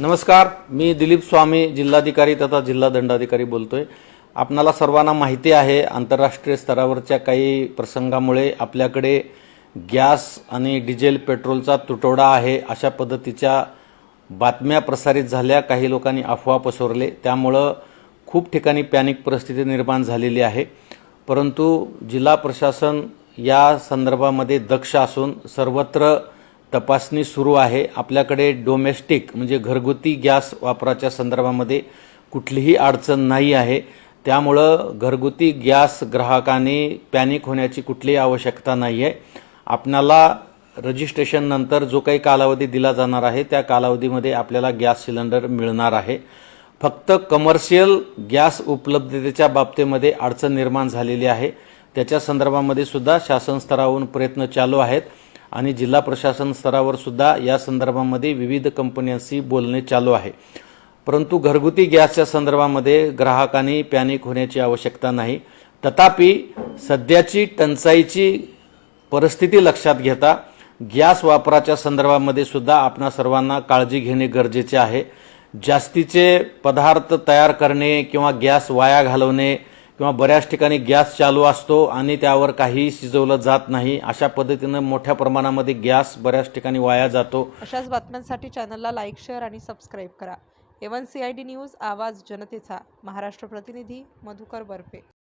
नमस्कार, मी दिलीप स्वामी, जिल्हाधिकारी तथा जिल्हा दंडाधिकारी बोलतोय। आपणाला सर्वांना माहिती आहे, आंतरराष्ट्रीय स्तरावरच्या काही प्रसंगामुळे आपल्याकडे गॅस आणि डिझेल पेट्रोलचा तुटवडा आहे अशा पद्धतीच्या बातम्या प्रसारित झाल्या। काही लोकांनी अफवा पसरवले, त्यामुळे खूप ठिकाणी पॅनिक परिस्थिती निर्माण झालेली आहे। परंतु जिल्हा प्रशासन या संदर्भामध्ये दक्ष असून सर्वत्र तपासणी सुरू आहे। आपल्याकडे डोमेस्टिक म्हणजे घरगुती गॅस वापराच्या संदर्भामध्ये कुठलीही अडचण नाही आहे। त्यामुळे घरगुती गॅस ग्राहकांनी पॅनिक होण्याची कुठलीही आवश्यकता नाही आहे। आपल्याला रजिस्ट्रेशन नंतर जो काही कालावधी दिला जाणार आहे त्या कालावधीमध्ये आपल्याला गॅस सिलेंडर मिळणार आहे। फक्त कमर्शियल गॅस उपलब्धतेच्या बाबतीमध्ये अडचण निर्माण झालेली आहे। त्याच्या संदर्भामध्ये सुद्धा शासन स्तरावरून प्रयत्न चालू आहेत आणि जिल्हा प्रशासन स्तरावर सुद्धा या संदर्भामध्ये विविध कंपन्यांशी बोलणे चालू आहे। परंतु घरगुती गॅसच्या संदर्भामध्ये ग्राहकांनी पॅनिक होण्याची आवश्यकता नाही। तथापि सध्याची टंचाईची परिस्थिती लक्षात घेता गॅस वापराच्या संदर्भामध्ये सुद्धा आपणा सर्वांना काळजी घेणे गरजेचे आहे। जास्तीचे पदार्थ तयार करणे किंवा गॅस वाया घालवणे किंवा बऱ्याच ठिकाणी गॅस चालू असतो आणि त्यावर काही शिजवलं जात नाही, अशा पद्धतीने मोठ्या प्रमाणामध्ये गॅस बऱ्याच ठिकाणी वाया जातो। अशाच बातम्यांसाठी चॅनलला लाईक, शेअर आणि सबस्क्राईब करा। A1 CID न्यूज, आवाज जनतेचा। महाराष्ट्र प्रतिनिधी मधुकर बर्फे।